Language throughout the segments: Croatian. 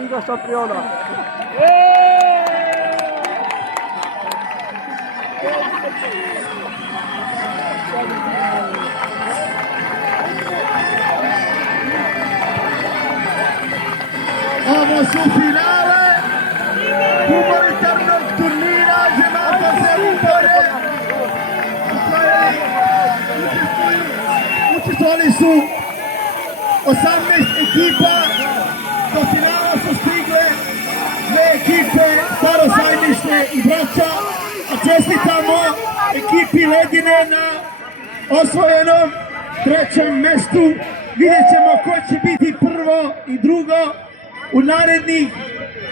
Liga šampiona. Ovo su finale humanitarnog turnira Žemata Zemljore u kojoj učestvovali su 18 ekipa. Do finala su stigle dve ekipe Staro Sajmište i Braća, a čestitamo ekipi Ledine na osvojenom 3. mestu. Vidjet ćemo ko će biti prvo i drugo u narednih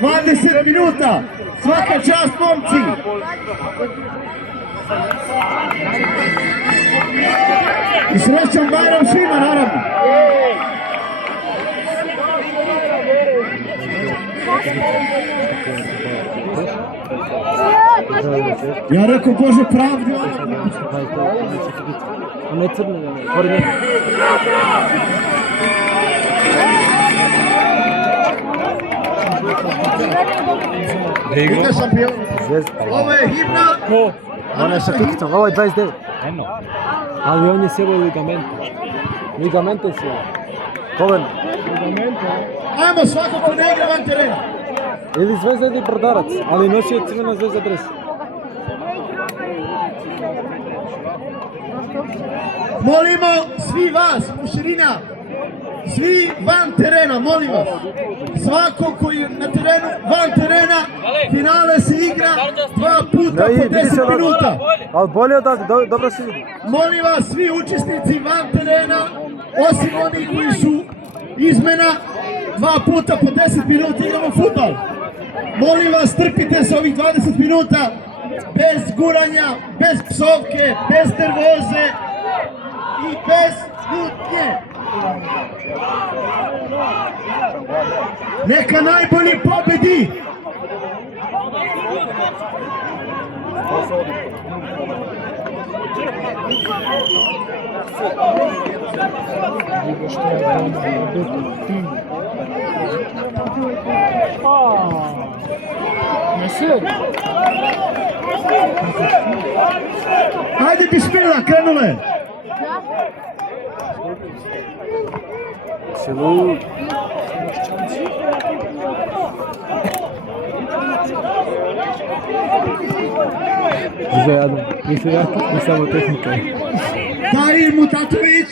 20 minuta. Svaka čast, momci! I srećan Bajram svima, naravno! Ja rekao, Bože, pravdu! Ono je crno, pored njega. Liga šampiona. Ovo je himna. Ona je sa tukicom, ovo je 29. Ali on je sjebao ligamente. Ligamente je sjebao. Koleno. Ajmo, svako ko ne igra van terena. Ili Zvezda ili Brodarac, ali nosio je crvena Zvezda dres. Molimo svi vas, Muširina, svi van terena, molim vas. Svako koji je na terenu, van terena, finale se igra 2 puta po 10 minuta. Ali bolje od ovdje, dobro si vidi. Molim vas, svi učesnici van terena, osim onih koji su izmena, 2 puta po 10 minuta igramo fudbal. Molim vas, trpite se ovih 20 minuta, bez guranja, bez psovke, bez nervoze i bez ljutnje. Neka najbolji pobedi! Hajde, bismillah, krenule! Salud. Že Adam, mislim ja samo tehnika. Tahir Mutatović.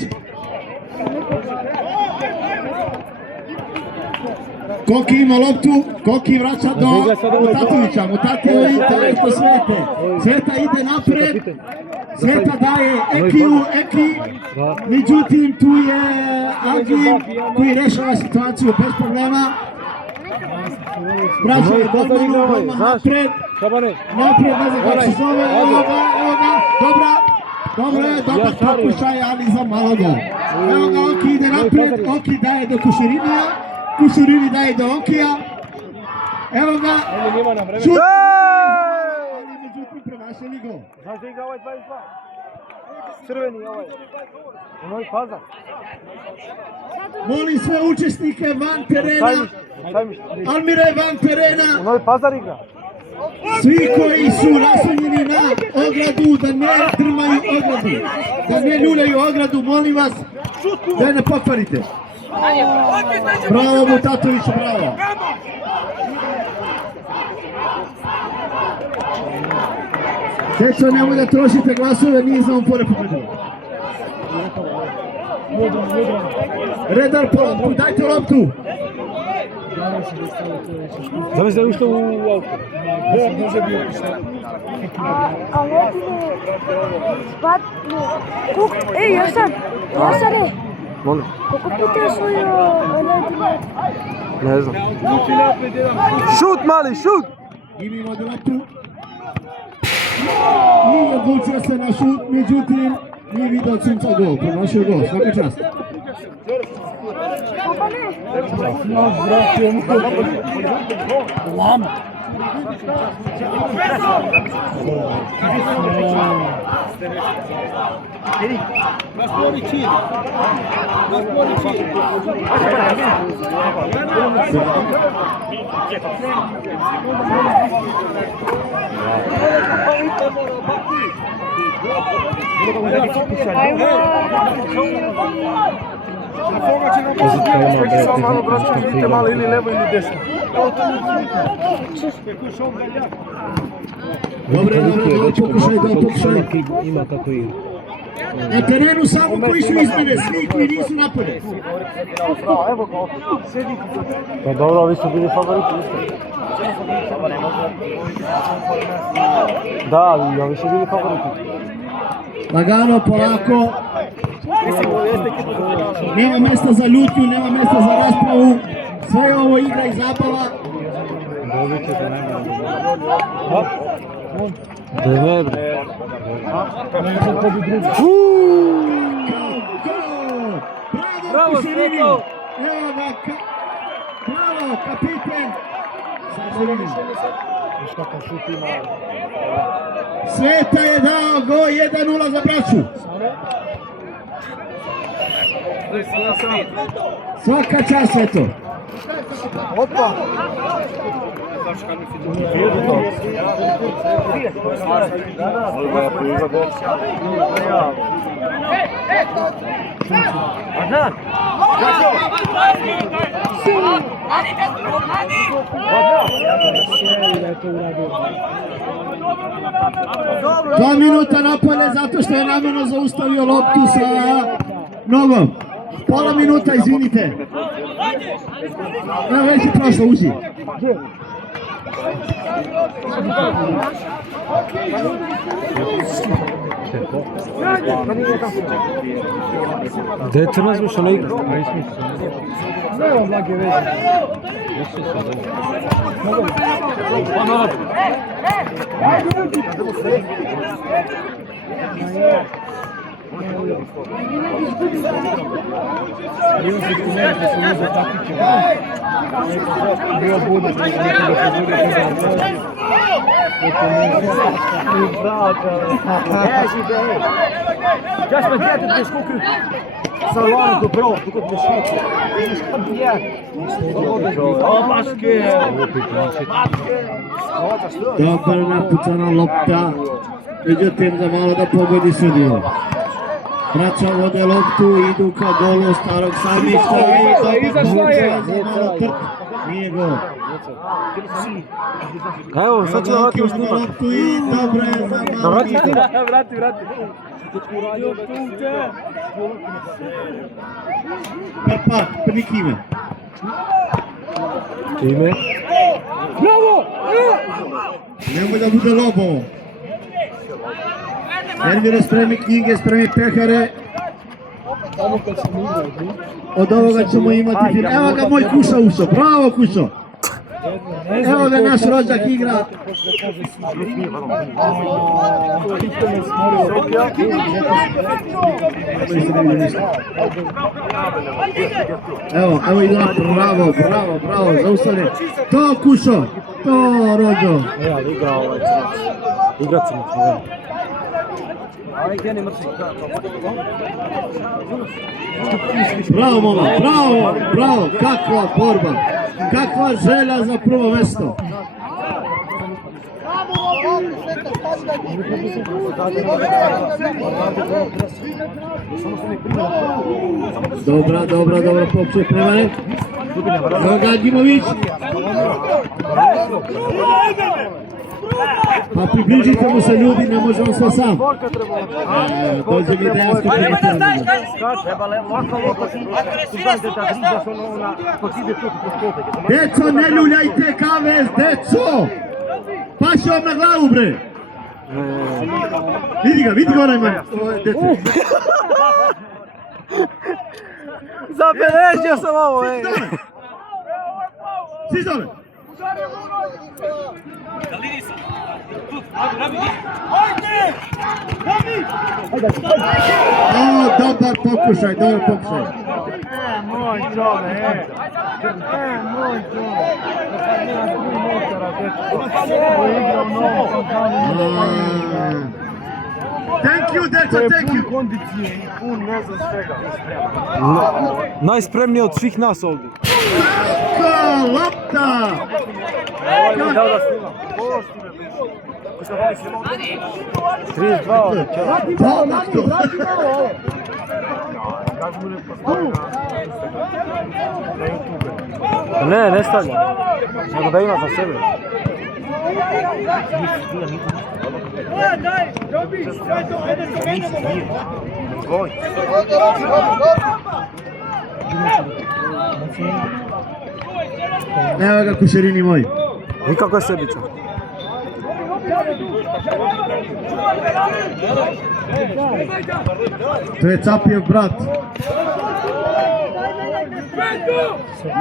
Koki ima loptu, Koki vraća do Mutatovića. Mutatović daleko Svete. Sveta ide napred. Sveta daje Ekiju, Eki. Međutim, tu je Agin koji rešava situaciju bez problema. Braćo je Bogdanu, napred. Napred, ne znam kako se zove. Evo ga, dobar pokušaj, ali za malo ga. Evo ga, Oki ide napred, Oki daje do Kušurinija. Kušurini daje do Okija. Evo ga, šut! Ali međutim premašili go. Znaš da igra ovaj 22? Crveni ovaj. Ono je Pazar. Molim sve učesnike van terena. Almira je van terena. Ono je Pazar igra. Svi koji su naslonjeni na ogradu, da ne drmaju ogradu, da ne ljuljaju ogradu, molim vas, da ne pokvarite. Bravo Mutatović, bravo. Deco, nemoj da trošite glasove, nije za on pore pobedu. Redar, dajte loptu. Zamisli da je ušlo u auto. Ej, Jasare! Molim. Kako puta svoju Ledine? Ne znam. Šut, mali, šut! Imamo da loptu. I odlučio se na šut, međutim, nije vidio Cimca gol, promašio gol, svaka čast. Kako ne? Lama. Vidite malo ili levo ili desno. Dobro, pokušaj. Ima kako igra. Na terenu samo koji su izmjene, svi koji nisu napade. Pa dobro, ovi su bili favoriti isto. Da, ali ovi su bili favoriti. Lagano, polako. Nema mjesta za ljutnju, nema mjesta za raspravu. Sve je ovo igra i zabava. Dobit ćete najbolje. Ne, bre. Bravo, Kušerini! Evo ga, bravo, kapiten! Sveta je dao go 1-0 za Braću. Svaka čast, Sveto. Opa! Dva minuta napolje zato što je namjerno zaustavio loptu sa nogom. Pola minuta, izvinite. Evo već je prošlo, uđi. Gdje je crna zvuša na igra? Ne, on blage veze. Já se mete de desculpa. Salvaram do bro, do kod Mešnicu. Dobar napucana lopta. Međutim, za malo da pogodi sudiju. Braća vode loptu, idu ka golu Starog Sajmišta i nije gol. Evo, sad ću da vratim snimak. Loptu i dobro je za malo. Vrati. Karpat, prvi ime. Ime? Bravo! Nemoj da bude lobo. Elvire, spremi knjige, spremi pehare. Od ovoga ćemo imati film. Evo ga moj Kuša ušao, bravo Kušo. Evo ga naš rođak igra. Evo igra, bravo, zaustavljen. To Kušo, to rođo. Ja, igra ovaj crnac. Igra crnac, ne. Bravo mola, bravo, kakva borba, kakva želja za prvo mjesto. Dobra, popće premare. Gadimović. Pa približite mu se ljudi, ne može on sve sam. Dođe mi idejansko približavanje. Deco, ne ljuljajte kavez, deco! Paši vam na glavu, bre! Vidi ga onaj man, dete. Zabeležio sam ovo, ej! Svi zove! Dobar pokušaj. Moj čove, Thank you, deco, thank you! Najspremniji od svih nas ovdje. Kako lopta! Dao da snimam. 32 Pomakno! Ne stavljam. Nego da ima za sebe. Evo ga kušerini moji. I kako je sebica? To je Capijev brat.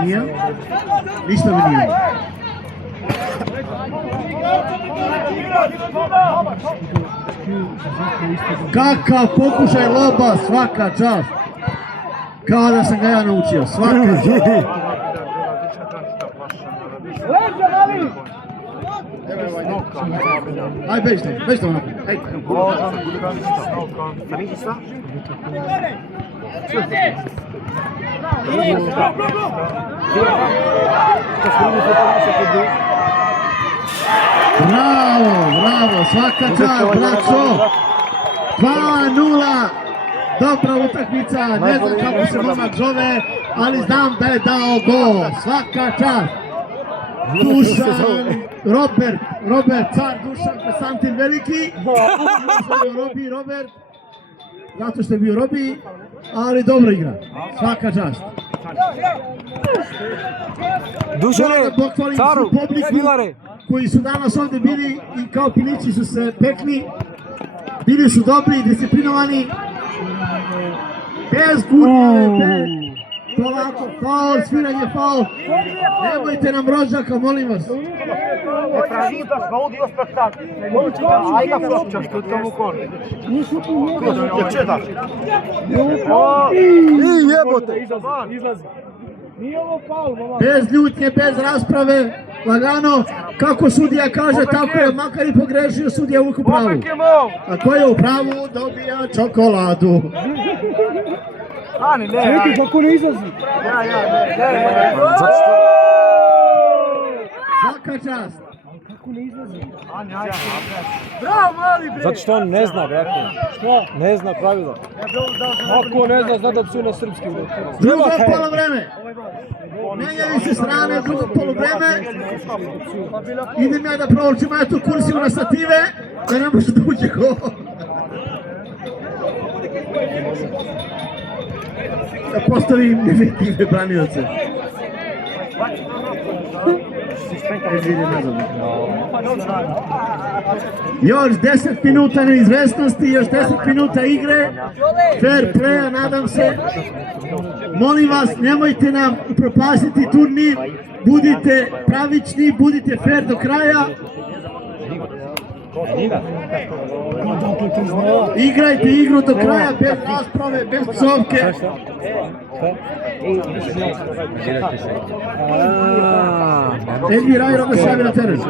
Nije? Ništa mi nije. Kakav pokušaj loba, svaka čast. Kao da sam ga ja naučio, svaka čast. Aj, bežite onako. Bravo, svaka čast, braćo. 2:0. Dobra utakmica, ne znam kako se momak zove, ali znam da je dao gol. Svaka čast. Dušan, Robert, car Dušan Konstantin Veliki. Robert, zato što je bio Robi, ali dobro igra. Svaka čast. Dušane, caru, svilare. Koji su danas ovdje bili i kao pilići su se pekli. Bili su dobri, disciplinovani. Bez gurnjave, polako, faul, sviranje faul. Nemojte nam rođaka, molim vas. I jebote. Bez ljutnje, bez rasprave, lagano, kako sudija kaže, tako je, makar i pogrešio, sudija uvijek u pravu. A ko je u pravu, dobija čokoladu. Čekaj, kako ne izlazi? Svaka čast. Zato što on ne zna, brate. Što? Ne zna pravila. Ako ne zna, zna da psuje na srpski. Drugo polovreme. Menjaju se strane, drugo polovreme. Idem ja da proučim, ja tu kursivu na stative, da ne može da uđe gol. Da postavim definitivne branioce. Još 10 minuta neizvesnosti, još 10 minuta igre, fair playa, nadam se. Molim vas, nemojte nam propastiti turnir, budite pravični, budite fair do kraja. Igrajte igru do kraja, bez rasprave, bez psovke. Edvi Rajro da šavi na teren.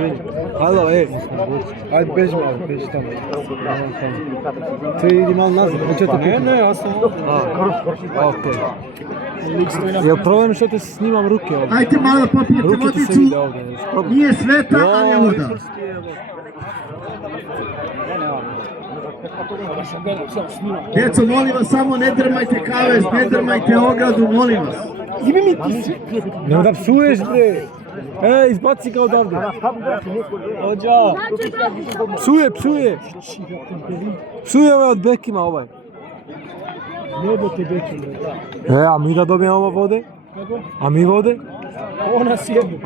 Halo, ajde beži tamo. Ti idi malo nazad, početi kući. Ne, ja sam okej. Jel problem što te snimam ruke ovdje? Ajte malo da popijete vodicu, nije sveta, ali je voda. Djeco, molim vas, samo ne drmajte kavez, ne drmajte ogradu, molim vas. Ne da psuješ, bre. Izbaci ga odavde. Ođa. Psuje. Psuje ovaj od Bekima ovaj. Jebote Bekim, bre. A mi da dobijemo vode? Kako? A mi vode? Ona sjebe.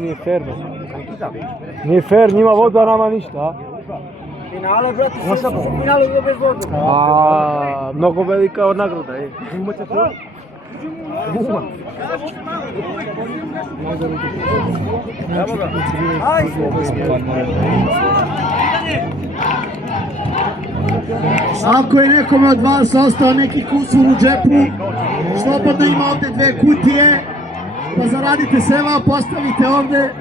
Nije fair, bre. Nije fair, njima vodu, a nama ništa, a? Finale, brate, sve sam u finalu igrao bez vodu. Mnogo velika nagrada, ej. Imate to? Guma. Ako je nekome od vas ostao neki kusur u džepu, slobodno ima ovdje 2 kutije, pa zaradite seva, postavite ovdje.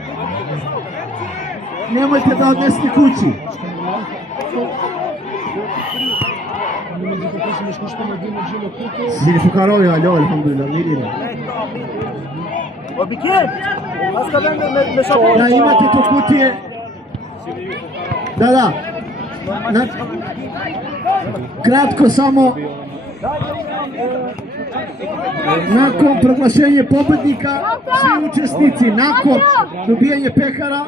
Nemojte da odnesete kući. Sidi fukarovi, aljo, alhamdulillah, mirina. Obikiem! Laska będę Da imate tu kutije. Da. Kratko samo. Nakon proglašenja pobednika, svi učesnici nakon dobijanja pehara,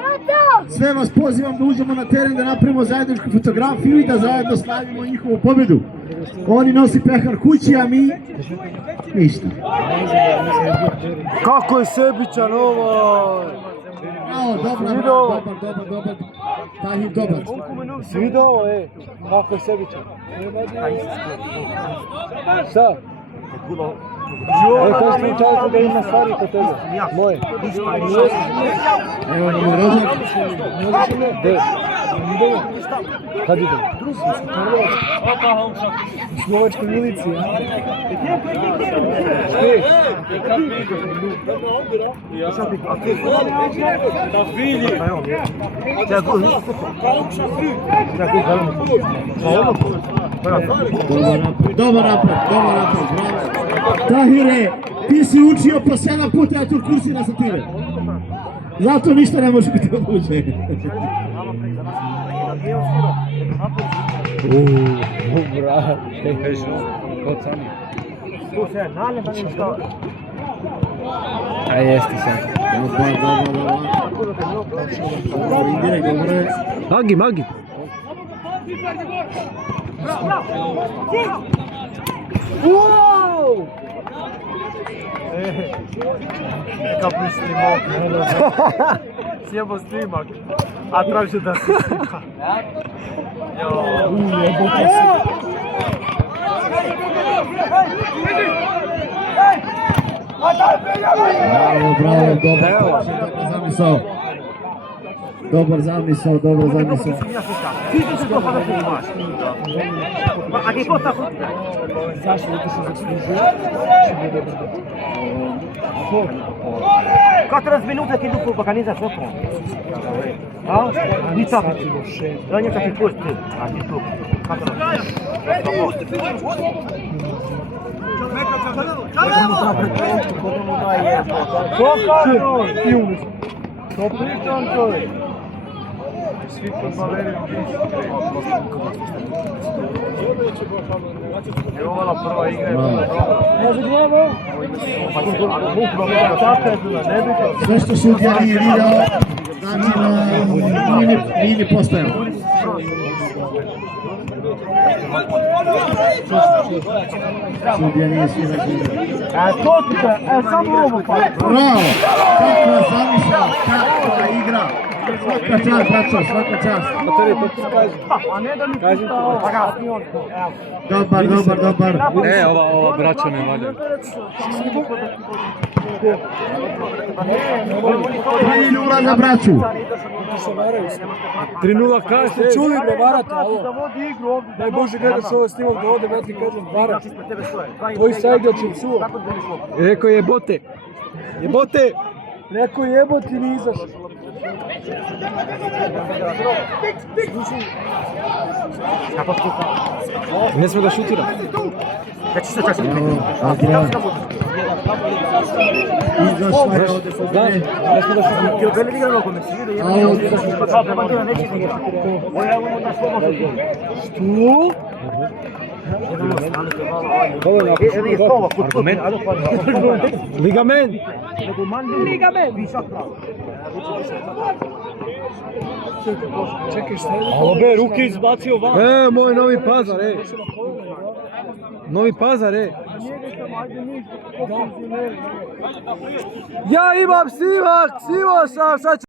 sve vas pozivam da uđemo na teren, da napravimo zajedničku fotografiju i da zajedno slavimo njihovu pobedu. Oni nosi pehar kući, a mi ništa. Kako je sebičan ovaj! Dobar. Tahir, dobar. Si vidio ovo, kako je sebičan? Šta? Kaži ti čovjeku da ima stvari kod tebe. Moje. Evo nam je rođak. Gdje? Kad idem? U Slovačkoj ulici, ja? Dobar napad. Tahire, ti si učio po 7 puta, ja tu kursira sa time. Zato ništa ne može biti odluče. Brate. Kod sami. A jeste sad. Magi. Neka snimak. Sjebo snimak. A traži da se snima. Bravo, dobar zamisao. Ti što si to pada ti imaš? A ti ko tako? Zašto ti se zaslužio? Quantas minutos aqui do fogo, a camisa só com. Ah, e tá. Ganha tá aqui posto. Ah, de tudo. Evo ova prva igra. Sve što sudija nije video, znači nije ni postojao. Sudija nije svi razumio. Samo ovo pa. Bravo! Kakva zamisla, kakva igra. Svaka čast, braćo, svaka čast. A ne da mi kažem Dobar. Ova braća ne valja. 3:0 za braću. 3:0 kaže, ste čuli me varate ovo. Daj Bože gledaš ovo snimak da ode, ja ti kažem varat. Tvoji sajgači psuo. Rekao jebote. Rekao jebote ni izašao. Ne smo da šutira. Izašla je ovdje sa dne. Što? Ligament. Čekaj, šta je? Alo be, ruke izbacio van. Moj Novi Pazar, Novi Pazar, Ja imam snimak, snimao sam, sad ću...